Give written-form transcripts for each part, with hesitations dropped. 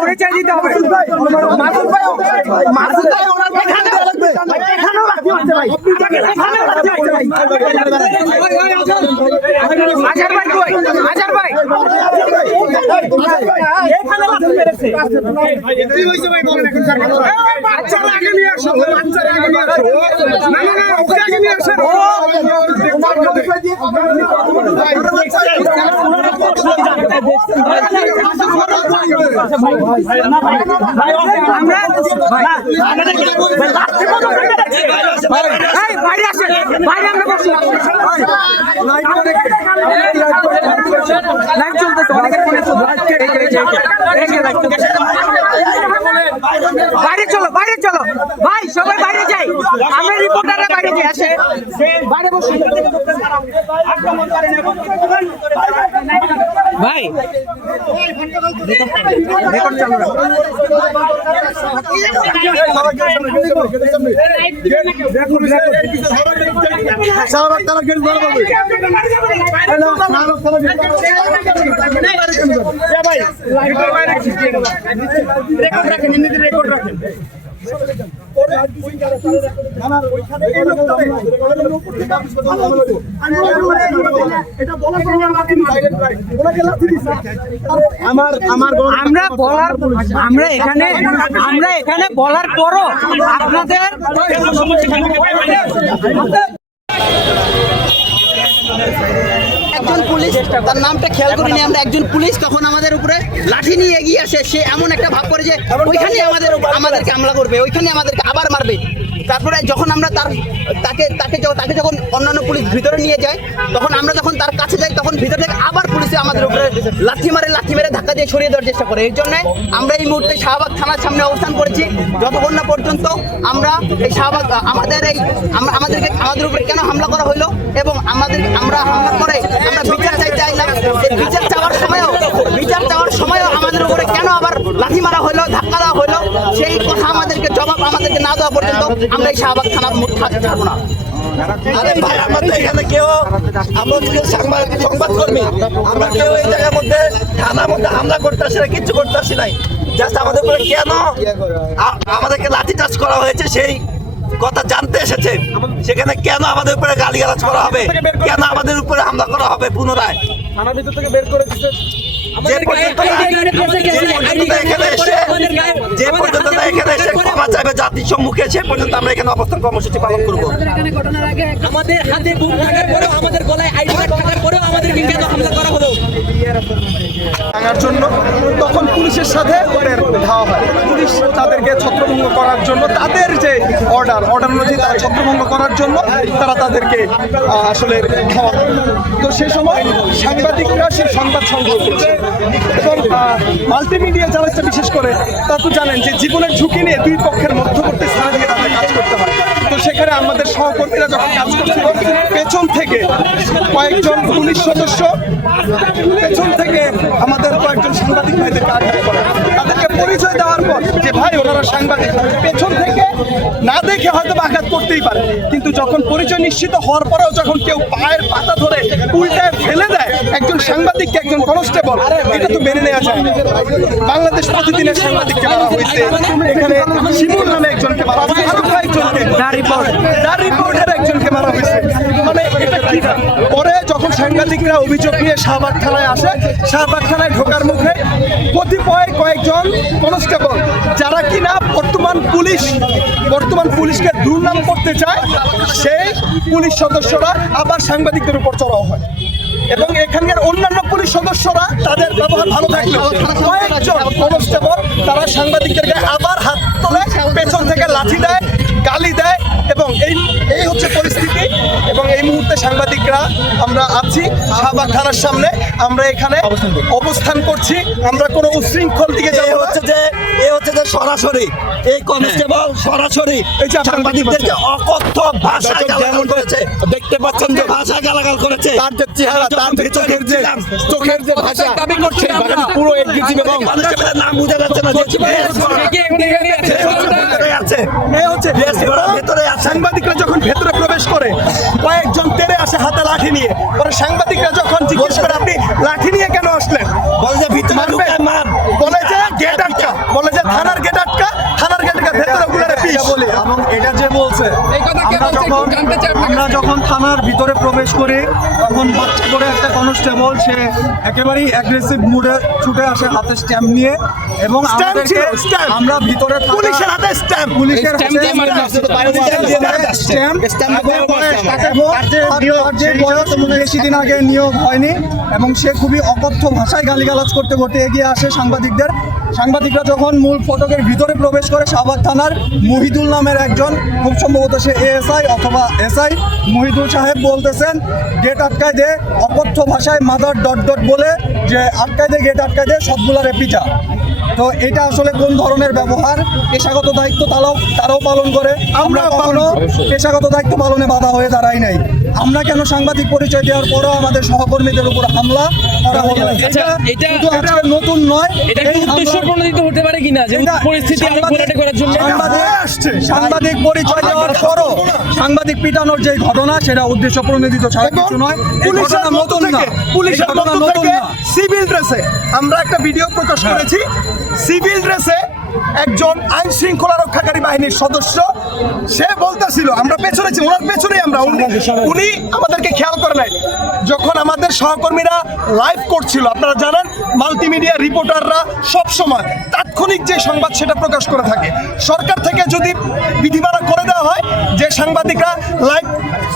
পরিচয় দিতে হবে। বাইরে চলো, বাইরে চলো ভাই, সবাই বাইরে যাই, আমরা রিপোর্টাররা বাইরে যাই, আসে বাইরে বসে ভাই রেকর্ড চালু রাখো। আমরা এখানে বলার পরও আপনাদের একজন পুলিশ, তার নামটা খেয়াল করিনি আমরা, একজন পুলিশ তখন আমাদের উপরে লাঠি নিয়ে এগিয়ে আসে। সে এমন একটা ভাব করে যে ওইখানে আমাদেরকে হামলা করবে, ওইখানে আমাদেরকে আবার মারবে। তারপরে যখন আমরা তাকে যখন অন্যান্য পুলিশ ভিতরে নিয়ে যায়, তখন আমরা যখন তার কাছে যাই, তখন ভিতর থেকে আবার পুলিশে আমাদের উপরে লাঠি মেরে ধাক্কা দিয়ে সরিয়ে দেওয়ার চেষ্টা করে। এর জন্য আমরা এই মুহূর্তে শাহবাগ থানার সামনে অবস্থান করেছি, যতক্ষণ না পর্যন্ত আমরা এই শাহবাগ আমাদের উপরে কেন হামলা করা হলো এবং আমরা হামলা করে আমরা বিচার চাইতে আইলাম। এই বিচার চাওয়ার সময়ও আমাদের উপরে কেন আবার লাঠি মারা হলো, ধাক্কা দেওয়া হলো, সেই কথা জবাব আমাদেরকে না দেওয়া পর্যন্ত আমরা এই শাহবাগ থানার ছাড়বো না। আরে ভাই, আমাদের এখানে কেউ, আমরা সংবাদকর্মী, আমরা কেউ এই জায়গার মধ্যে থানার মধ্যে হামলা করতে আসি না, কিচ্ছু করতে আসি নাই। জাস্ট আমাদের উপরে কেন আমাদেরকে লাঠিচার্জ করা হয়েছে সেই কথা জানতে এসেছে। সেখানে কেন আমাদের উপরে গালিগালাজ করা হবে, কেন আমাদের উপরে হামলা করা হবে পুনরায়। থানার ভিতর থেকে বের করে দিচ্ছে। যে পর্যন্ত এখানে এসে ক্ষমা চাইবে জাতির সম্মুখে, সে পর্যন্ত আমরা এখানে অবস্থান কর্মসূচি পালন করবো। আমাদের হাতে বুম থাকার পরেও, আমাদের গলায় আইডি কার্ড থাকার পরেও আমাদেরকে কেন হামলা করা হলো ভাঙার জন্য, তখন পুলিশের সাথে ওদের ধাওয়া হয়। পুলিশ তাদেরকে ছত্রভঙ্গ করার জন্য, তাদের যে অর্ডার অনুযায়ী তারা ছত্রভঙ্গ করার জন্য তারা তাদেরকে আসলে ধাওয়া করে। তো সেই সময় সাংবাদিকরা সেই সংবাদ সংগ্রহ করছে এবং মাল্টিমিডিয়া চ্যানেলটা বিশেষ করে তা তো জানেন যে জীবনের ঝুঁকি নিয়ে দুই পক্ষের মধ্যবর্তী স্থানে গিয়ে তাদের কাজ করতে হয়। তো সেখানে আমাদের সহকর্মীরা যখন কাজ করছিল, পেছন থেকে কয়েকজন পুলিশ সদস্য পেছন থেকে আমাদের কয়েকজন সাংবাদিক ভাইদেরকে আঘাত করে। তাদেরকে পরিচয় দেওয়ার পর যে ভাই ওনারা সাংবাদিক, পেছন থেকে না দেখে হয়তো আঘাত করতেই পারে, কিন্তু যখন পরিচয় নিশ্চিত হওয়ার পরেও যখন কেউ পায়ের পাতা ধরে উল্টায় ফেলে দেয় একজন সাংবাদিককে, একজন কনস্টেবল, এটা তো মেনে নেওয়া যায়। বাংলাদেশ প্রতিদিনের সাংবাদিককে মারা হয়েছে, এখানে শিমুল নামে একজনকে মারা হয়েছে, একজনকে রিপোর্টের একজনকে মারা হয়েছে। মানে এটা কি? পরে যখন সাংবাদিকরা অভিযোগ নিয়ে শাহবাগ থানায় আসে, শাহবাগ থানায় ঢোকার মুখে কয়েকজন কনস্টেবল যারা কিনা বর্তমান পুলিশকে দুর্নাম করতে চায়, সেই পুলিশ সদস্যরা আবার সাংবাদিকদের উপর চড়াও হয় এবং এখানকার অন্যান্য পুলিশ সদস্যরা তাদের ব্যবহার ভালো থাকলেও কয়েকজন কনস্টেবল তারা সাংবাদিকদেরকে আবার হাত তোলে, পেছন থেকে লাঠি দেয়, গালি দেয় এবং এই হচ্ছে পরিস্থিতি। এবং এই মুহূর্তে সাংবাদিকরা আমরা আছি শাহবাগ থানার সামনে, আমরা এখানে অবস্থান করছি। আমরা কোনো উচ্ছৃঙ্খল দিকে যাব এ হচ্ছে যে সরাসরি এই কনস্টেবল সরাসরি এই যে আপনারা সাংবাদিকদেরকে অকথ্য ভাষায় গালাগাল করেছে। দেখতে পাচ্ছেন যে ভাষায় গালাগাল করেছে, তার যে চেহারা, তার যে চোখের যে ভাষা, সেই ভাষাটা পুরো এক্সিকিউটিভ এবং কনস্টেবলের নাম বোঝা যাচ্ছে না যে ভেতরে আছে। এ হচ্ছে ভেতরে আছে। সাংবাদিকরা যখন ভেতরে প্রবেশ করে কয়েকজন তেড়ে আসে হাতে লাঠি নিয়ে, পরে সাংবাদিকরা যখন জিজ্ঞেস করে আপনি লাঠি নিয়ে কেন আসলেন, বলে যে ভিতরে মারবে? ঢুকায় মার। বলে যে গেট আটকা, বলে যে থানার গেট আটকা, থানার গেট আটকা, ভেতরে গুলারে পিস। বলি এবং এটা যে বলছে আমরা যখন থানার ভিতরে প্রবেশ করি তখন বাচ্চা করে একটা কনস্টেবল সে একেবারেই অ্যাগ্রেসিভ মুডে ছুটে আসে হাতে স্ট্যাম্প নিয়ে এবং Stamp আমাদেরকে ছিল, stamp। আমরা ভিতরে থাকা- পুলিশের হাতে স্ট্যাম্প, পুলিশের হাতে দিয়ে মারা যাচ্ছে। স্ট্যাম্প স্ট্যাম্প এবং দিয়ে মারা যাচ্ছে। এবং তার যে বয়স বেশি দিন আগে নিয়োগ হয়নি এবং সে খুবই অকথ্য ভাষায় গালিগালাজ করতে করতে এগিয়ে আসে সাংবাদিকরা যখন মূল ফটকের ভিতরে প্রবেশ করে শাহবাগ থানার মুহিদুল নামের একজন, খুব সম্ভবত সে এএসআই অথবা এসআই, মুহিদুল সাহেব বলতেছেন গেট আটকায় দে, অকথ্য ভাষায় মাদার ডট ডট বলে যে আটকায় দে, গেট আটকায় দে, সবগুলারে পিটা। তো এটা আসলে কোন ধরনের ব্যবহার? পেশাগত দায়িত্ব তারাও পালন করে, আমরা কখনো পেশাগত দায়িত্ব পালনে বাধা হয়ে দাঁড়াই নাই। আমরা কেন সাংবাদিক পরিচয় দেওয়ার পরও আমাদের সহকর্মীদের উপর হামলা করা হলো? এটা শুধু আজকে নতুন নয়, এটা কি উদ্দেশ্য প্রণোদিত হতে পারে কিনা যে এটা পরিস্থিতি আরো ঘোলাটে করার জন্য সাংবাদিক পরিচয় দেওয়ার পরও সাংবাদিক পিটানোর যে ঘটনা সেটা উদ্দেশ্য প্রণোদিত ছাড়া কিছু নয়। এই ঘটনা নতুন না, পুলিশের এই ঘটনা পক্ষ নতুন থেকে না। সিভিল ড্রেসে আমরা একটা ভিডিও প্রকাশ করেছি। সিভিল ড্রেসে একজন আইন শৃঙ্খলা রক্ষাকারী বাহিনীর সদস্য, সে বলতেছিল, আমরা পেছনে ছিলাম, ওনার পেছনেই আমরা, উনি আমাদেরকে খেয়াল করে নাই যখন আমাদের সহকর্মীরা লাইভ করছিল। আপনারা জানেন মাল্টিমিডিয়া রিপোর্টাররা সব সময় তাৎক্ষণিক যে সংবাদ সেটা প্রকাশ করে থাকে। সরকার থেকে যদি বিধিমালা করে দেওয়া হয় যে সাংবাদিকরা লাইভ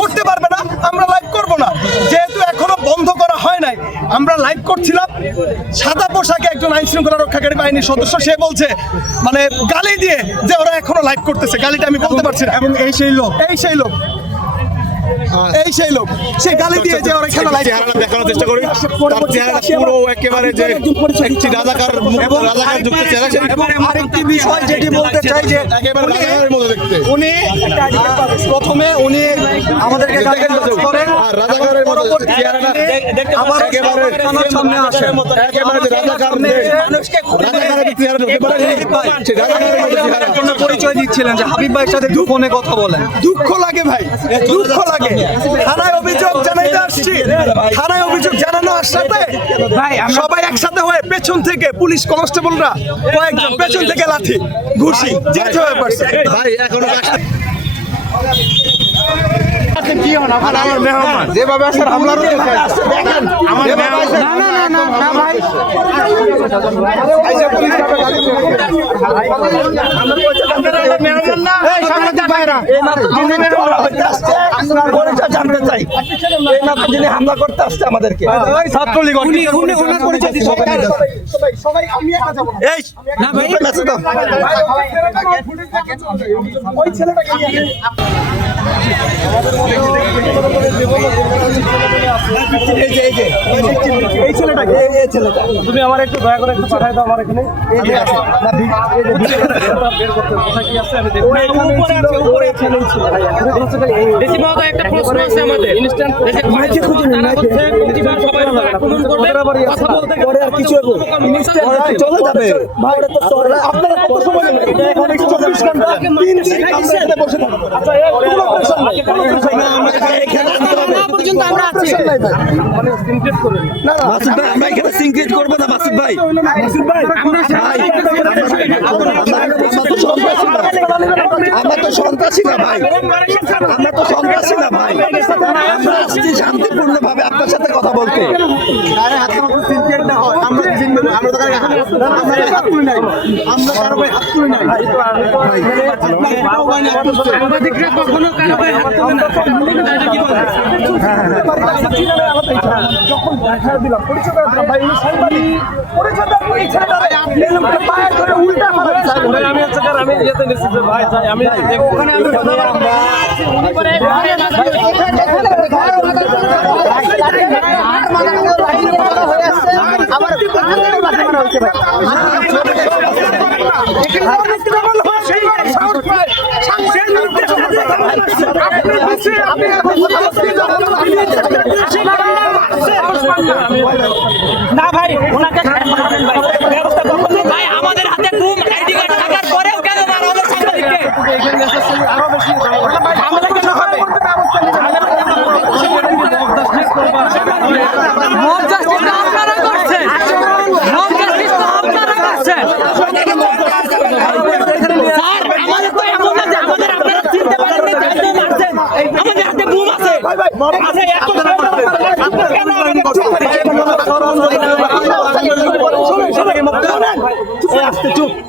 করতে পারবে না, আমরা লাইভ করব না। যেহেতু এখনো বন্ধ করা হয় নাই, আমরা লাইভ করছিলাম। সাদা পোশাকে একজন আইন শৃঙ্খলা রক্ষাকারী বাহিনীর সদস্য, সে বলছে মানে গালি দিয়ে যে ওরা এখনো লাইভ করতেছে, গালিটা আমি বলতে পারছি না। এবং এই সেই লোক সে গালি দিয়ে যে ওরা এখনো লাইভ দেখানোর চেষ্টা করি, তার চেহারা পুরো একেবারে যে একটি রাজাকার যুক্ত চেহারা, এবং আরেকটি বিষয় যেটি বলতে চাই যে একেবারে রাজাকারের মতো দেখতে। উনি প্রথমে আমাদেরকে গালিগালাজ করেন, আর রাজাকারের মতো পরবর্তীতে চেহারাটা আবার একেবারে থানার সামনে আসেন। একেবারে যে রাজাকার রাজাকারের চেহারা ঢুকতে পারে, সে রাজাকারের মতো চেহারা। আপনার পরিচয় দিচ্ছিলেন যে হাবিব ভাইয়ের সাথে একটু ফোনে কথা বলেন। দুঃখ লাগে ভাই, দুঃখ লাগে। থানায় অভিযোগ জানাইতে আসছি, থানায় অভিযোগ জানানো আসাতে ভাই সবাই একসাথে হয়ে পেছন থেকে পুলিশ কনস্টেবলরা কয়েকজন পেছন থেকে লাঠি ঘুষি যেতে হয়ে পড়ছে। ভাই এখনো আমার মেহমান যেভাবে আসার হামলার দেখেন আমার মেহমান না ভাই সাংবাদিক ভাইরা জানতে চাই এই মাত্র যিনি হামলা করতে আসছে আমাদেরকে ছাত্রলীগ ওনার পরিচয় দিচ্ছি। সবাই আমি একা যাবো এই মেসেজ দাও। ওই ছেলেটাকে নিয়ে এই ছেলেটাকে তুমি আমার একটু দয়া করে একটু পাঠাই দাও আমার এখানে। বেশি মহত একটা প্রশ্ন আছে আমাদের ইনস্ট্যান্ট সবাই আক্রমণ করবে কথা বলতে পরে আর কিছু হইব চলে যাবে ভাই এটা তো চলে আপনারা কত সময় নেবেন এটা এখন 24 ঘন্টা 3 দিন আমরা এখানে বসে থাকব আচ্ছা কোনো প্রেশার নাই কোনো প্রেশার নাই আমরা এখানে আনতে হবে না পর্যন্ত আমরা আছি। মানে সিনক্রেট করে না মাসুদ ভাই আমরা এখানে সিনক্রেট করব না মাসুদ ভাই আমরা তো সন্ত্রাসী না ভাই আমরা তো সন্ত্রাসী না ভাই আমরা আসছি শান্তিপূর্ণ ভাবে আপনার সাথে কথা বলতে আমরা হাত তুলি নাই, আমরা কারো ভাই হাত তুলি নাই। সাংবাদিকরা কখনো কারো গায়ে হাত তোলে না। এটা কি বলে? যখন দেখা দিলাম পরিচয় করে দিলাম ভাই উনি সাংবাদিক, পরিচয় দেওয়ার পর এই ছেলেটারে এরকম করে পায়ে ধরে উল্টা মারাচ্ছে। আমি হচ্ছে কার আমি ইয়েতে নিচ্ছি যে ভাই যাই আমি দেখবো। ওখানে আমি না ভাই ওনাকে ব্যবস্থা করুন ভাই। আমাদের হাতে বুম আইডি কার্ড থাকার পরেও কেন মারা হলো সাংবাদিককে? আমাদের কেন হবে? মব জাস্টিস তো আপনারা করছেন, মব জাস্টিস তো আপনারা করছেন। স্যার আমাদের তো এমন না যে আমাদের আপনারা চিনতে পারেন না, জানতে মারছেন। আমাদের হাতে বুম আছে। আচ্ছা এত কেন আমাদের চুপ করে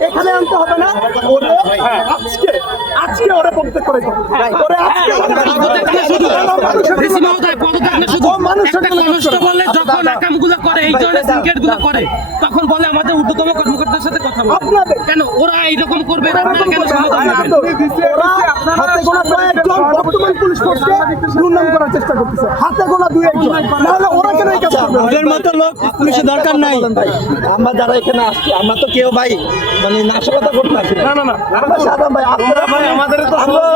এখানে আনতে হবে না, ওরে আজকে ওরে বলতে করে ওরে আজকে ডিসি মহোদয় পদত্যাগ না শুধু একটা কনস্টেবলে যখন আকামগুলো করে এই ধরনের সিনকেটগুলো করে তখন বলে আমাদের ঊর্ধ্বতম কর্মকর্তার সাথে কথা বলতে। আপনাদের কেন ওরা এইরকম করবে আপনারা কেন সমাধান দেবেন? ওরা হাতে গোনা কয়েকজন বর্তমান পুলিশ ফোর্সকে দুর্নাম করার চেষ্টা করতেছে, হাতে গোনা দুই একজন, নাহলে ওরা কেন এই কাজ করবে? ওদের মতো লোক পুলিশের দরকার নাই। আমরা যারা এখানে আসছি আমরা তো কেউ ভাই মানে নাশকতা করতে আসি না। না আমরা সাধারণ ভাই, আপনারা ভাই আমাদের তো আপনারা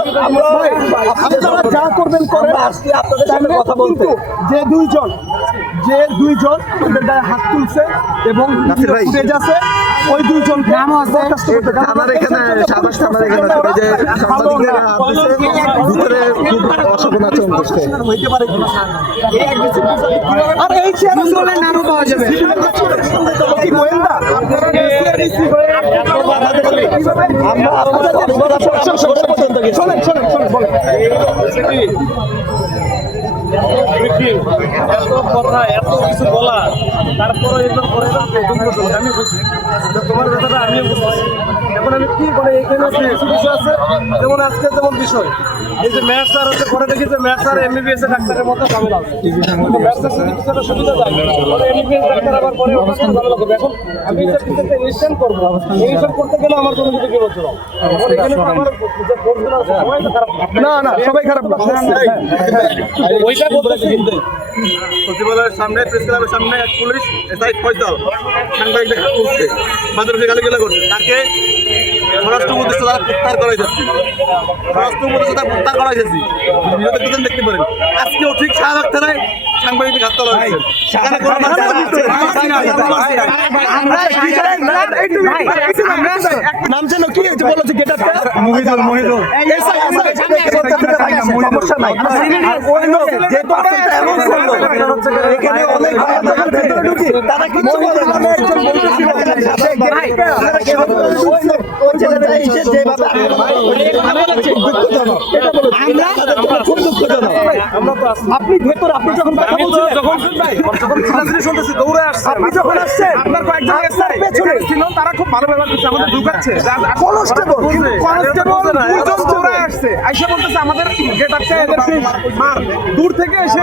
যা করবেন করেন, আসছি আপনাদের সামনে কথা বলতে। যে দুইজন ওদের গায়ে হাত তুলছে এবং ফুটেজ আছে, ওই দুইজন বরখাস্ত করতে আমার এখানে সাবাস আমার এখানে ওই যে সাংবাদিকদের হাত দিছে, ভিতরে খুব অশোভনাচরণ করছে। হইতে পারে কিনা আর এই চেয়ার বলেন নামও পাওয়া যাবে কি গোয়েন্দা আমরা আপনাদের পর্যন্ত গেছি। শোনেন বলেন এত কথা এত কিছু বলা তারপরে এগুলো করে আমি বুঝি তোমার কথাটা আমিও বুঝছি। এখন আমি কি করে এখানে কিছু বিষয় আছে যেমন আজকে যেমন বিষয় এই যে ম্যাথ স্যার হচ্ছে পরে দেখি যে ম্যাথ স্যার এমবিবিএস এর ডাক্তারের মতো ঝামেলা আছে। ম্যাথ স্যার যদি কিছুটা সুবিধা যায় পরে এমবিবিএস ডাক্তার আবার পরে অবস্থান ঝামেলা করবে। এখন আমি এটা কিছুতে ইনস্ট্যান্ট করবো, এই সব করতে গেলে আমার কোনো কিছু কি বলছিল এখানে তো আমার যে কোর্সগুলো আছে সবাই তো খারাপ না সবাই খারাপ না ওইটা বলতেছি। সচিবালয়ের সামনে প্রেস ক্লাবের সামনে এক পুলিশ এসআই ফয়সাল সাংবাদিকদের করছে মাদ্রাসা গালিগালা করছে, তাকে স্বরাষ্ট্র উপদেষ্টা দ্বারা প্রত্যাহার করা যাচ্ছে। স্বরাষ্ট্র উপদেষ্টা দ্বারা প্রত্যাহার করা যাচ্ছে। ভিডিওতে দেখতে পারেন আজকেও ঠিক শাহবাগ থানায় সাংবাদিকদের ঘাত তোলা হয়েছে। সেখানে কোনো নাম যেন কি হয়েছে বলো যে গেটআপটা মহিদুল সমস্যা নাই যে পার্সনটা এমন করলো এখানে অনেক ভেতরে ঢুকি তারা কিছু বলে না। একজন বলতেছিল ওই ছেলেটা এসে যেভাবে খুব দুঃখজনক। আপনি ভেতর আপনি যখন কথা বলছিলেন দৌড়ে আসছে আপনি যখন আসছেন আপনার কয়েকজন পেছনে ছিল, তারা খুব ভালো ব্যবহার করছে, আমাদের ঢুকাচ্ছে কনস্টেবল দুজন চলে আসছে আইসা বলতেছে আমাদের গেট আপছে এদেরকে মার দূর থেকে এসে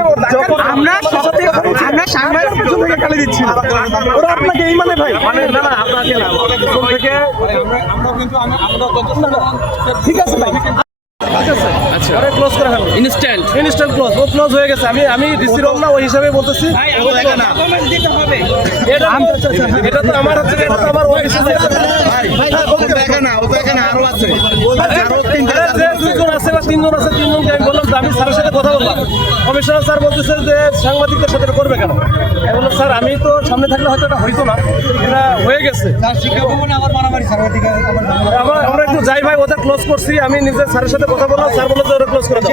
আমরা সাংবাদিক পেছন থেকে গালি দিচ্ছি ওরা আপনাকে এই মানে ভাই মানে না আপনাকে না পেছন থেকে ঠিক আছে ভাই আচ্ছা ক্লোজ করা হলো ইনস্ট্যান্ট ক্লোজ ও ক্লোজ হয়ে গেছে। আমি ডিসি রোল না ওই হিসাবে বলতেছি এটা তো আমার হচ্ছে এটা তো আমার ওই হিসাবে দুইজন আছে বা তিনজন আছে, তিনজনকে আমি বললাম যে আমি স্যারের সাথে কথা বললাম। কমিশনার স্যার বলতেছে যে সাংবাদিকদের সাথে এটা করবে কেন? আমি বললাম স্যার আমি তো সামনে থাকলে হয়তো এটা হইতো না, এটা হয়ে গেছে। আমরা একটু যাই ভাই, ওদের ক্লোজ করছি। আমি নিজের স্যারের সাথে কথা বললাম, স্যার বললো যে ওরা ক্লোজ করে দাও।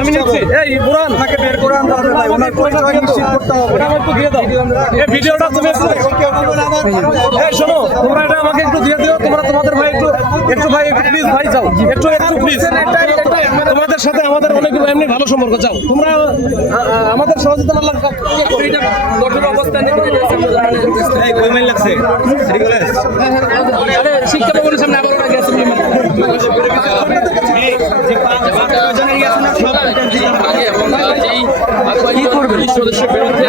আমি নিচ্ছি এই বুরান তাকে বের করে আনতে হবে ভাই, ওনার পরিচয় নিশ্চিত করতে হবে। ওটা আমাকে একটু দিয়ে দাও এই ভিডিওটা তুমি এই শোনো তোমরা এটা আমাকে একটু দিয়ে দিও। তোমরা তোমাদের ভাই একটু ভাই একটু প্লিজ ভাই যাও একটু প্লিজ তোমাদের সাথে আমাদের অনেক এমনি ভালো সম্পর্ক। যাও তোমরা আমাদের সহযোগিতা না লাগবে এটা কঠোর অবস্থান লাগছে শিক্ষা ভবনের সামনে আবার ওরা গেছে কি করবে সদস্যের বিরুদ্ধে